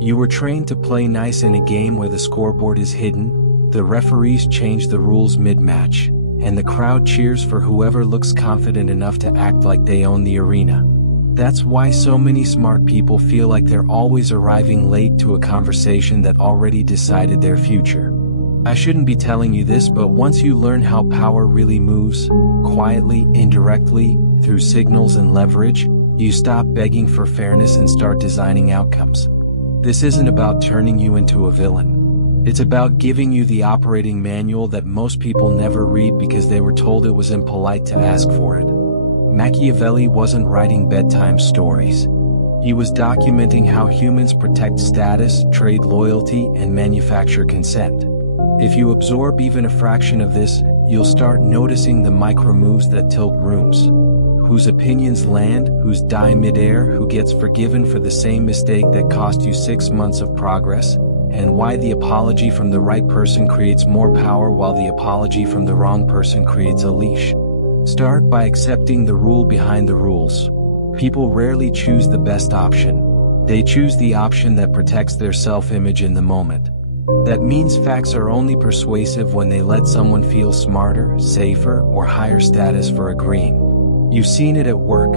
You were trained to play nice in a game where the scoreboard is hidden, the referees change the rules mid-match, and the crowd cheers for whoever looks confident enough to act like they own the arena. That's why so many smart people feel like they're always arriving late to a conversation that already decided their future. I shouldn't be telling you this, but once you learn how power really moves, quietly, indirectly, through signals and leverage, you stop begging for fairness and start designing outcomes. This isn't about turning you into a villain. It's about giving you the operating manual that most people never read because they were told it was impolite to ask for it. Machiavelli wasn't writing bedtime stories. He was documenting how humans protect status, trade loyalty, and manufacture consent. If you absorb even a fraction of this, you'll start noticing the micro moves that tilt rooms. Whose opinions land, whose die midair, who gets forgiven for the same mistake that cost you 6 months of progress, and why the apology from the right person creates more power while the apology from the wrong person creates a leash. Start by accepting the rule behind the rules. People rarely choose the best option. They choose the option that protects their self-image in the moment. That means facts are only persuasive when they let someone feel smarter, safer, or higher status for agreeing. You've seen it at work.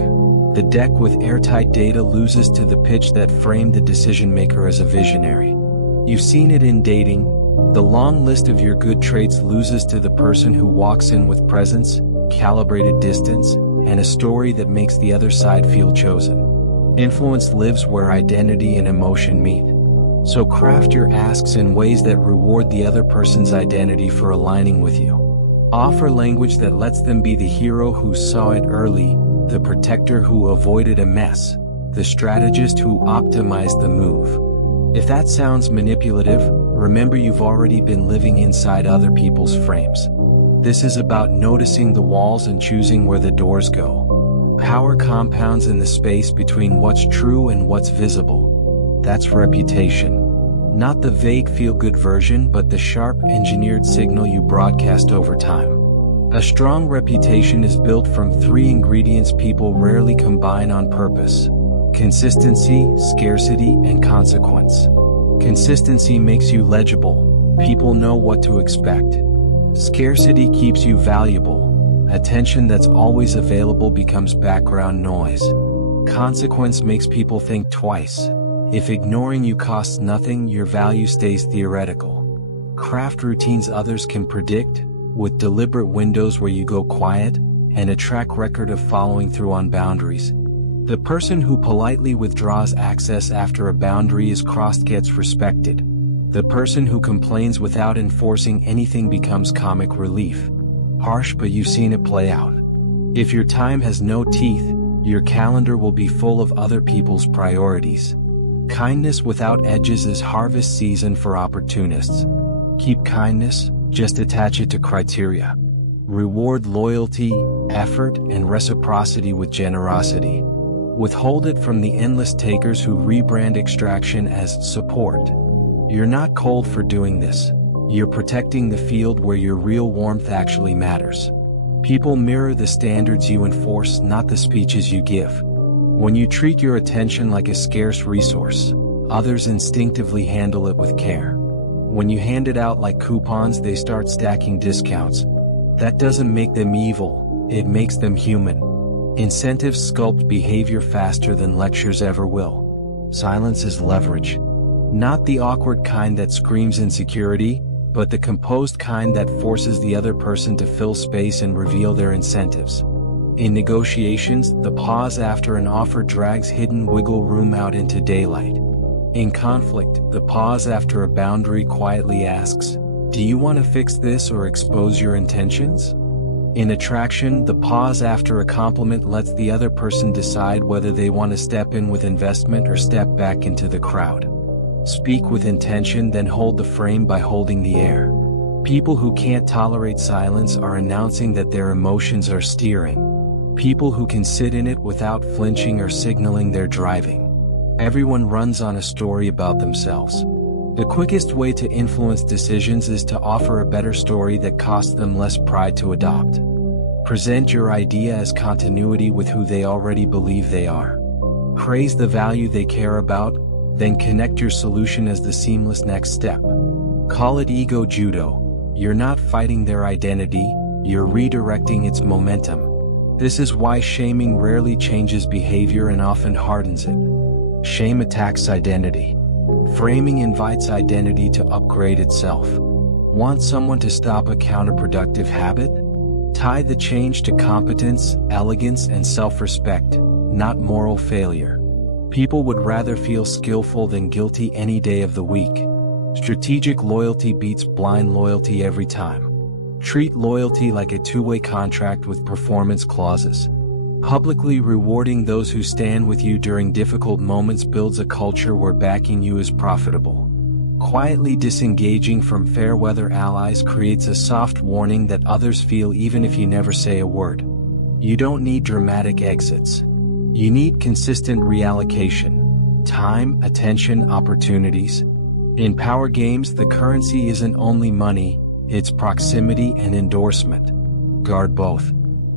The deck with airtight data loses to the pitch that framed the decision maker as a visionary. You've seen it in dating. The long list of your good traits loses to the person who walks in with presence, calibrated distance, and a story that makes the other side feel chosen. Influence lives where identity and emotion meet. So craft your asks in ways that reward the other person's identity for aligning with you. Offer language that lets them be the hero who saw it early, the protector who avoided a mess, the strategist who optimized the move. If that sounds manipulative, remember you've already been living inside other people's frames. This is about noticing the walls and choosing where the doors go. Power compounds in the space between what's true and what's visible. That's reputation. Not the vague feel-good version, but the sharp, engineered signal you broadcast over time. A strong reputation is built from 3 ingredients people rarely combine on purpose: consistency, scarcity, and consequence. Consistency makes you legible. People know what to expect. Scarcity keeps you valuable. Attention that's always available becomes background noise. Consequence makes people think twice. If ignoring you costs nothing, your value stays theoretical. Craft routines others can predict, with deliberate windows where you go quiet, and a track record of following through on boundaries. The person who politely withdraws access after a boundary is crossed gets respected. The person who complains without enforcing anything becomes comic relief. Harsh, but you've seen it play out. If your time has no teeth, your calendar will be full of other people's priorities. Kindness without edges is harvest season for opportunists. Keep kindness, just attach it to criteria. Reward loyalty, effort, and reciprocity with generosity. Withhold it from the endless takers who rebrand extraction as support. You're not cold for doing this. You're protecting the field where your real warmth actually matters. People mirror the standards you enforce, not the speeches you give. When you treat your attention like a scarce resource, others instinctively handle it with care. When you hand it out like coupons, they start stacking discounts. That doesn't make them evil, it makes them human. Incentives sculpt behavior faster than lectures ever will. Silence is leverage. Not the awkward kind that screams insecurity, but the composed kind that forces the other person to fill space and reveal their incentives. In negotiations, the pause after an offer drags hidden wiggle room out into daylight. In conflict, the pause after a boundary quietly asks, "Do you want to fix this or expose your intentions?" In attraction, the pause after a compliment lets the other person decide whether they want to step in with investment or step back into the crowd. Speak with intention, then hold the frame by holding the air. People who can't tolerate silence are announcing that their emotions are steering. People who can sit in it without flinching are signaling they're driving. Everyone runs on a story about themselves. The quickest way to influence decisions is to offer a better story that costs them less pride to adopt. Present your idea as continuity with who they already believe they are. Praise the value they care about, then connect your solution as the seamless next step. Call it ego judo. You're not fighting their identity, you're redirecting its momentum. This is why shaming rarely changes behavior and often hardens it. Shame attacks identity. Framing invites identity to upgrade itself. Want someone to stop a counterproductive habit? Tie the change to competence, elegance, and self-respect, not moral failure. People would rather feel skillful than guilty any day of the week. Strategic loyalty beats blind loyalty every time. Treat loyalty like a two-way contract with performance clauses. Publicly rewarding those who stand with you during difficult moments builds a culture where backing you is profitable. Quietly disengaging from fair-weather allies creates a soft warning that others feel even if you never say a word. You don't need dramatic exits. You need consistent reallocation. Time, attention, opportunities. In power games, the currency isn't only money, it's proximity and endorsement. Guard both.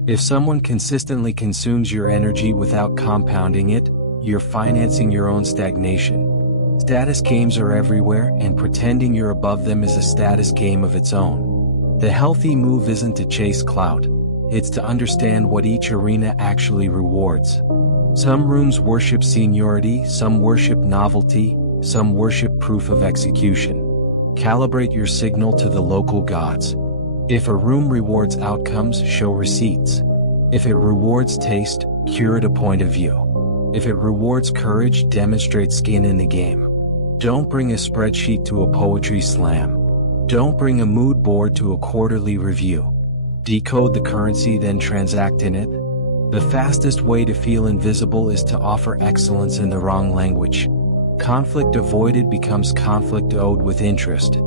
If someone consistently consumes your energy without compounding it, you're financing your own stagnation. Status games are everywhere, and pretending you're above them is a status game of its own. The healthy move isn't to chase clout, it's to understand what each arena actually rewards. Some rooms worship seniority, some worship novelty, some worship proof of execution. Calibrate your signal to the local gods. If a room rewards outcomes, show receipts. If it rewards taste, curate a point of view. If it rewards courage, demonstrate skin in the game. Don't bring a spreadsheet to a poetry slam. Don't bring a mood board to a quarterly review. Decode the currency, then transact in it. The fastest way to feel invisible is to offer excellence in the wrong language. Conflict avoided becomes conflict owed with interest.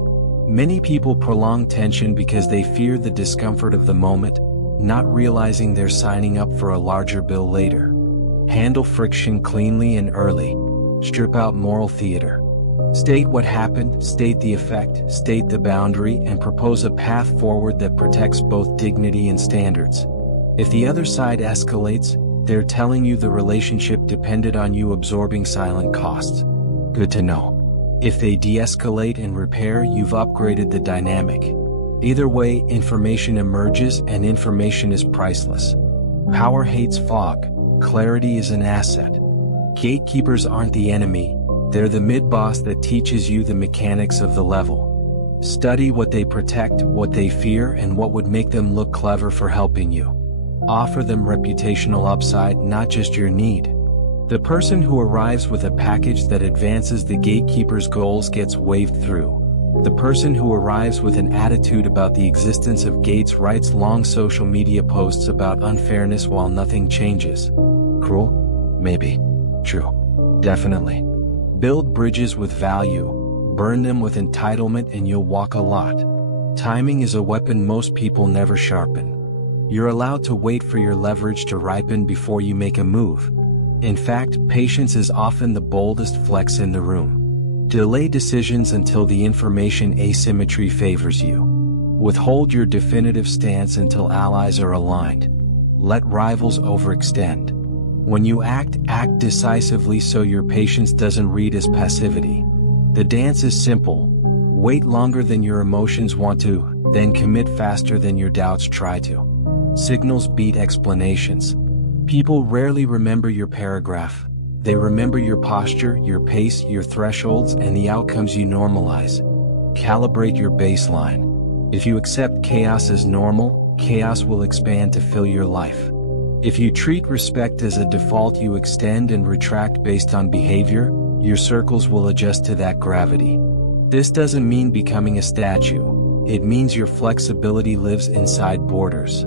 Many people prolong tension because they fear the discomfort of the moment, not realizing they're signing up for a larger bill later. Handle friction cleanly and early. Strip out moral theater. State what happened, state the effect, state the boundary, and propose a path forward that protects both dignity and standards. If the other side escalates, they're telling you the relationship depended on you absorbing silent costs. Good to know. If they de-escalate and repair, you've upgraded the dynamic. Either way, information emerges, and information is priceless. Power hates fog. Clarity is an asset. Gatekeepers aren't the enemy, they're the mid-boss that teaches you the mechanics of the level. Study what they protect, what they fear, and what would make them look clever for helping you. Offer them reputational upside, not just your need. The person who arrives with a package that advances the gatekeeper's goals gets waved through. The person who arrives with an attitude about the existence of gates writes long social media posts about unfairness while nothing changes. Cruel? Maybe. True. Definitely. Build bridges with value, burn them with entitlement, and you'll walk a lot. Timing is a weapon most people never sharpen. You're allowed to wait for your leverage to ripen before you make a move. In fact, patience is often the boldest flex in the room. Delay decisions until the information asymmetry favors you. Withhold your definitive stance until allies are aligned. Let rivals overextend. When you act decisively so your patience doesn't read as passivity. The dance is simple. Wait longer than your emotions want to, then commit faster than your doubts try to. Signals beat explanations. People rarely remember your paragraph. They remember your posture, your pace, your thresholds, and the outcomes you normalize. Calibrate your baseline. If you accept chaos as normal, chaos will expand to fill your life. If you treat respect as a default, you extend and retract based on behavior, your circles will adjust to that gravity. This doesn't mean becoming a statue. It means your flexibility lives inside borders.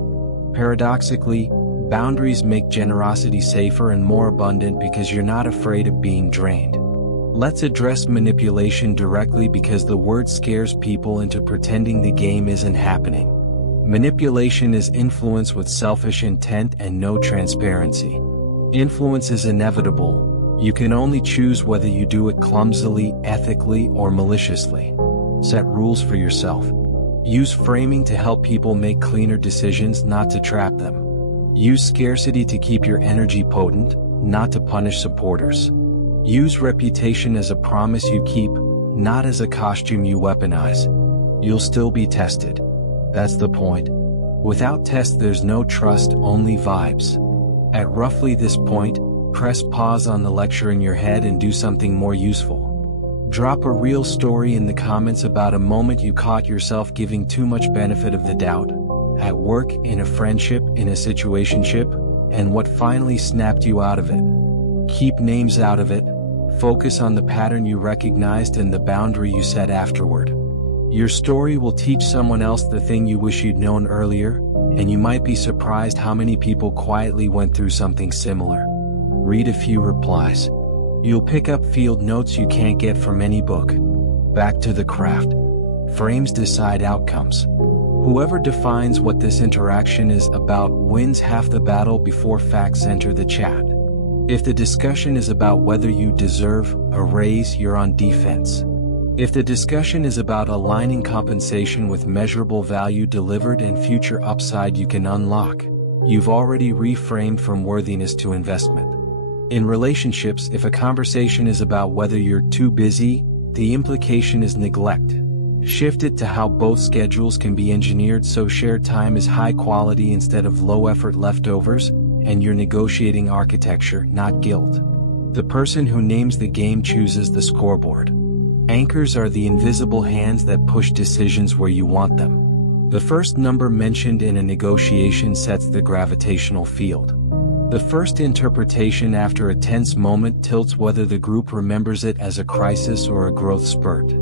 Paradoxically, boundaries make generosity safer and more abundant because you're not afraid of being drained. Let's address manipulation directly because the word scares people into pretending the game isn't happening. Manipulation is influence with selfish intent and no transparency. Influence is inevitable. You can only choose whether you do it clumsily, ethically, or maliciously. Set rules for yourself. Use framing to help people make cleaner decisions, not to trap them. Use scarcity to keep your energy potent, not to punish supporters. Use reputation as a promise you keep, not as a costume you weaponize. You'll still be tested. That's the point. Without test there's no trust, only vibes. At roughly this point, press pause on the lecture in your head and do something more useful. Drop a real story in the comments about a moment you caught yourself giving too much benefit of the doubt. At work, in a friendship, in a situationship, and what finally snapped you out of it. Keep names out of it. Focus on the pattern you recognized and the boundary you set afterward. Your story will teach someone else the thing you wish you'd known earlier, and you might be surprised how many people quietly went through something similar. Read a few replies. You'll pick up field notes you can't get from any book. Back to the craft. Frames decide outcomes. Whoever defines what this interaction is about wins half the battle before facts enter the chat. If the discussion is about whether you deserve a raise, you're on defense. If the discussion is about aligning compensation with measurable value delivered and future upside you can unlock, you've already reframed from worthiness to investment. In relationships, if a conversation is about whether you're too busy, the implication is neglect. Shift it to how both schedules can be engineered so shared time is high quality instead of low effort leftovers, and you're negotiating architecture, not guilt. The person who names the game chooses the scoreboard. Anchors are the invisible hands that push decisions where you want them. The first number mentioned in a negotiation sets the gravitational field. The first interpretation after a tense moment tilts whether the group remembers it as a crisis or a growth spurt.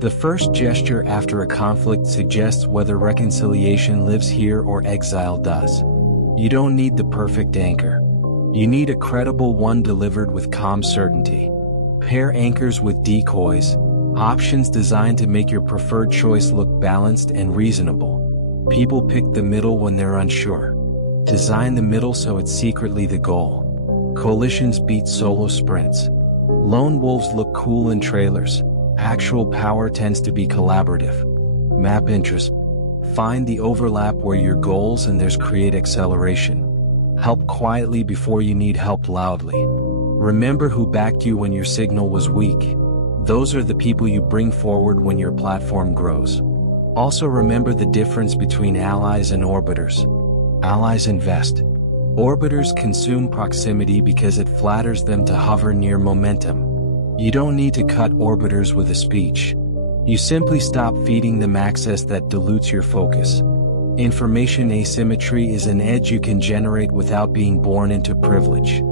The first gesture after a conflict suggests whether reconciliation lives here or exile does. You don't need the perfect anchor. You need a credible one delivered with calm certainty. Pair anchors with decoys, options designed to make your preferred choice look balanced and reasonable. People pick the middle when they're unsure. Design the middle so it's secretly the goal. Coalitions beat solo sprints. Lone wolves look cool in trailers. Actual power tends to be collaborative. Map interest. Find the overlap where your goals and theirs create acceleration. Help quietly before you need help loudly. Remember who backed you when your signal was weak. Those are the people you bring forward when your platform grows. Also remember the difference between allies and orbiters. Allies invest. Orbiters consume proximity because it flatters them to hover near momentum. You don't need to cut orbiters with a speech. You simply stop feeding them access that dilutes your focus. Information asymmetry is an edge you can generate without being born into privilege.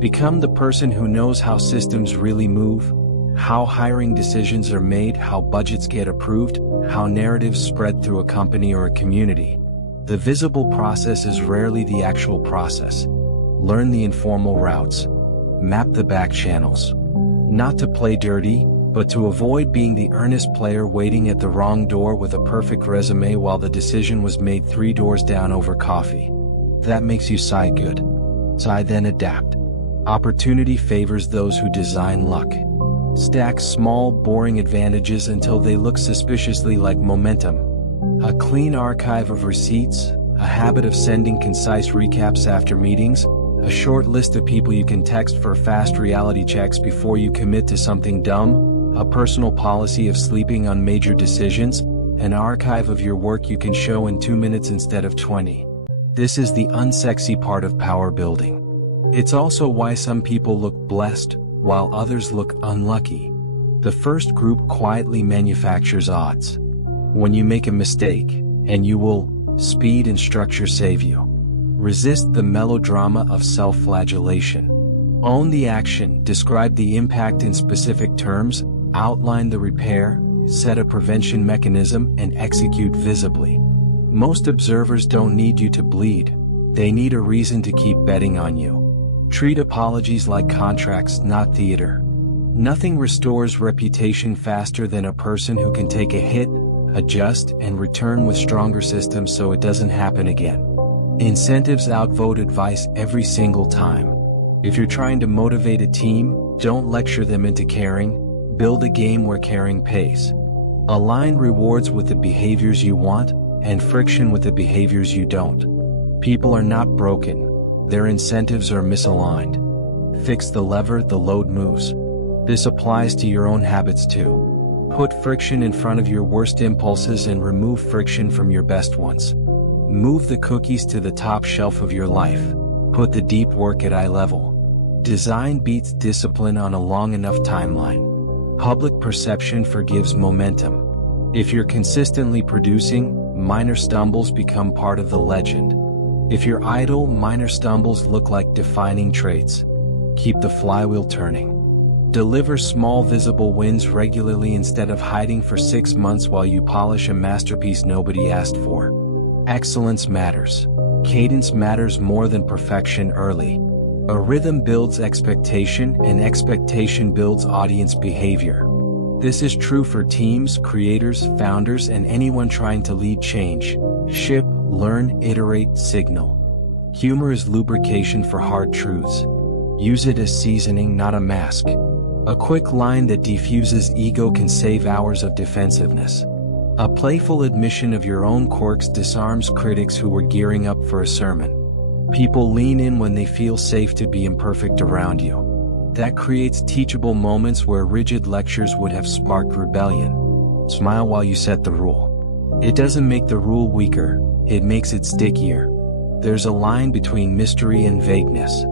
Become the person who knows how systems really move, how hiring decisions are made, how budgets get approved, how narratives spread through a company or a community. The visible process is rarely the actual process. Learn the informal routes. Map the back channels. Not to play dirty, but to avoid being the earnest player waiting at the wrong door with a perfect resume while the decision was made 3 doors down over coffee. That makes you sigh good. Sigh then adapt. Opportunity favors those who design luck. Stack small, boring advantages until they look suspiciously like momentum. A clean archive of receipts, a habit of sending concise recaps after meetings, a short list of people you can text for fast reality checks before you commit to something dumb, a personal policy of sleeping on major decisions, an archive of your work you can show in 2 minutes instead of 20. This is the unsexy part of power building. It's also why some people look blessed, while others look unlucky. The first group quietly manufactures odds. When you make a mistake, and you will, speed and structure save you. Resist the melodrama of self-flagellation. Own the action, describe the impact in specific terms, outline the repair, set a prevention mechanism, and execute visibly. Most observers don't need you to bleed. They need a reason to keep betting on you. Treat apologies like contracts, not theater. Nothing restores reputation faster than a person who can take a hit, adjust, and return with stronger systems so it doesn't happen again. Incentives outvote advice every single time. If you're trying to motivate a team, don't lecture them into caring. Build a game where caring pays. Align rewards with the behaviors you want, and friction with the behaviors you don't. People are not broken. Their incentives are misaligned. Fix the lever, the load moves. This applies to your own habits too. Put friction in front of your worst impulses and remove friction from your best ones. Move the cookies to the top shelf of your life. Put the deep work at eye level. Design beats discipline on a long enough timeline. Public perception forgives momentum. If you're consistently producing, minor stumbles become part of the legend. If you're idle, minor stumbles look like defining traits. Keep the flywheel turning. Deliver small visible wins regularly instead of hiding for 6 months while you polish a masterpiece nobody asked for. Excellence matters. Cadence matters more than perfection early. A rhythm builds expectation, and expectation builds audience behavior. This is true for teams, creators, founders, and anyone trying to lead change. Ship, learn, iterate, signal. Humor is lubrication for hard truths. Use it as seasoning, not a mask. A quick line that defuses ego can save hours of defensiveness. A playful admission of your own quirks disarms critics who were gearing up for a sermon. People lean in when they feel safe to be imperfect around you. That creates teachable moments where rigid lectures would have sparked rebellion. Smile while you set the rule. It doesn't make the rule weaker, it makes it stickier. There's a line between mystery and vagueness.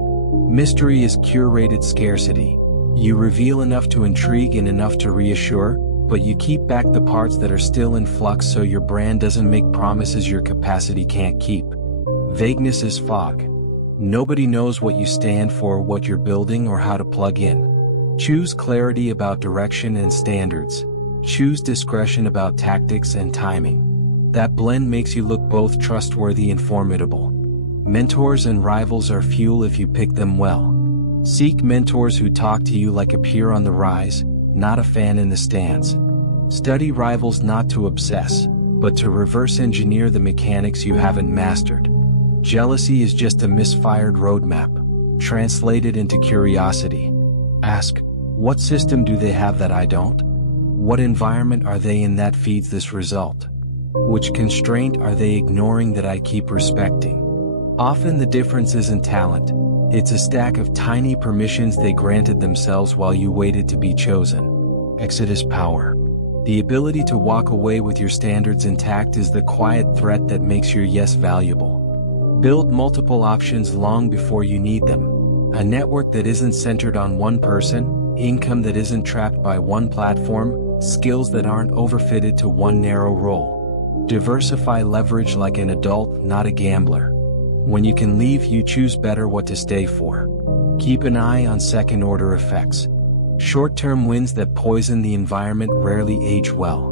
Mystery is curated scarcity. You reveal enough to intrigue and enough to reassure, but you keep back the parts that are still in flux so your brand doesn't make promises your capacity can't keep. Vagueness is fog. Nobody knows what you stand for, what you're building, or how to plug in. Choose clarity about direction and standards. Choose discretion about tactics and timing. That blend makes you look both trustworthy and formidable. Mentors and rivals are fuel if you pick them well. Seek mentors who talk to you like a peer on the rise, not a fan in the stands. Study rivals not to obsess, but to reverse engineer the mechanics you haven't mastered. Jealousy is just a misfired roadmap, translated into curiosity. Ask, what system do they have that I don't? What environment are they in that feeds this result? Which constraint are they ignoring that I keep respecting? Often the difference isn't talent. It's a stack of tiny permissions they granted themselves while you waited to be chosen. Exit is power. The ability to walk away with your standards intact is the quiet threat that makes your yes valuable. Build multiple options long before you need them. A network that isn't centered on one person, income that isn't trapped by one platform, skills that aren't overfitted to one narrow role. Diversify leverage like an adult, not a gambler. When you can leave, you choose better what to stay for. Keep an eye on second-order effects. Short-term wins that poison the environment rarely age well.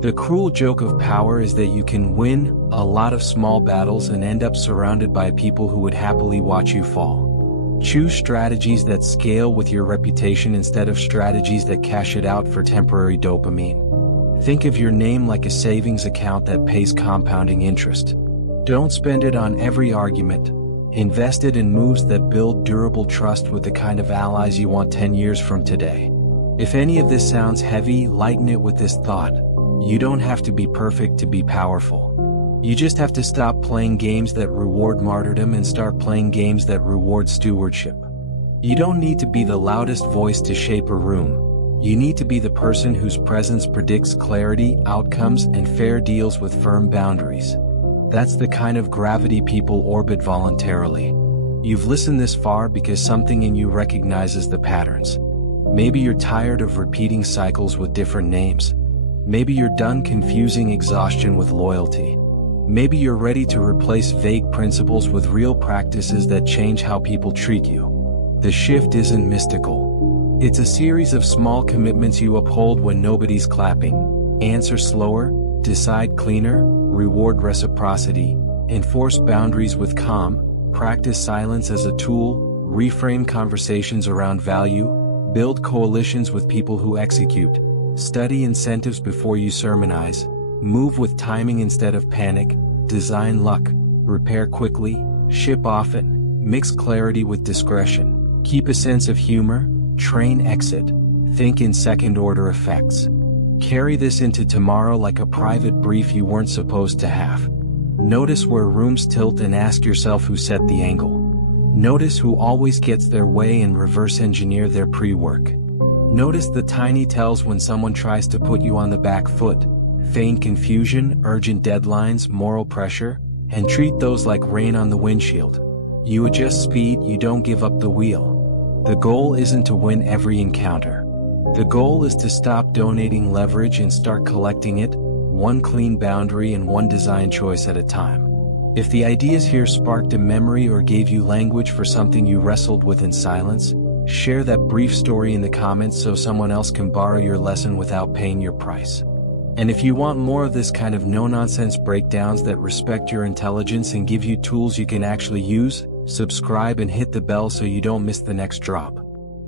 The cruel joke of power is that you can win a lot of small battles and end up surrounded by people who would happily watch you fall. Choose strategies that scale with your reputation instead of strategies that cash it out for temporary dopamine. Think of your name like a savings account that pays compounding interest. Don't spend it on every argument. Invest it in moves that build durable trust with the kind of allies you want 10 years from today. If any of this sounds heavy, lighten it with this thought. You don't have to be perfect to be powerful. You just have to stop playing games that reward martyrdom and start playing games that reward stewardship. You don't need to be the loudest voice to shape a room. You need to be the person whose presence predicts clarity, outcomes, and fair deals with firm boundaries. That's the kind of gravity people orbit voluntarily. You've listened this far because something in you recognizes the patterns. Maybe you're tired of repeating cycles with different names. Maybe you're done confusing exhaustion with loyalty. Maybe you're ready to replace vague principles with real practices that change how people treat you. The shift isn't mystical. It's a series of small commitments you uphold when nobody's clapping. Answer slower, decide cleaner, reward reciprocity, enforce boundaries with calm, practice silence as a tool, reframe conversations around value, build coalitions with people who execute, study incentives before you sermonize, move with timing instead of panic, design luck, repair quickly, ship often, mix clarity with discretion, keep a sense of humor, train exit, think in second-order effects. Carry this into tomorrow like a private brief you weren't supposed to have. Notice where rooms tilt and ask yourself who set the angle. Notice who always gets their way and reverse engineer their pre-work. Notice the tiny tells when someone tries to put you on the back foot, feign confusion, urgent deadlines, moral pressure, and treat those like rain on the windshield. You adjust speed, you don't give up the wheel. The goal isn't to win every encounter. The goal is to stop donating leverage and start collecting it, one clean boundary and one design choice at a time. If the ideas here sparked a memory or gave you language for something you wrestled with in silence, share that brief story in the comments so someone else can borrow your lesson without paying your price. And if you want more of this kind of no-nonsense breakdowns that respect your intelligence and give you tools you can actually use, subscribe and hit the bell so you don't miss the next drop.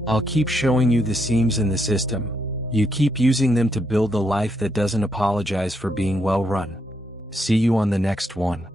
I'll keep showing you the seams in the system. You keep using them to build a life that doesn't apologize for being well run. See you on the next one.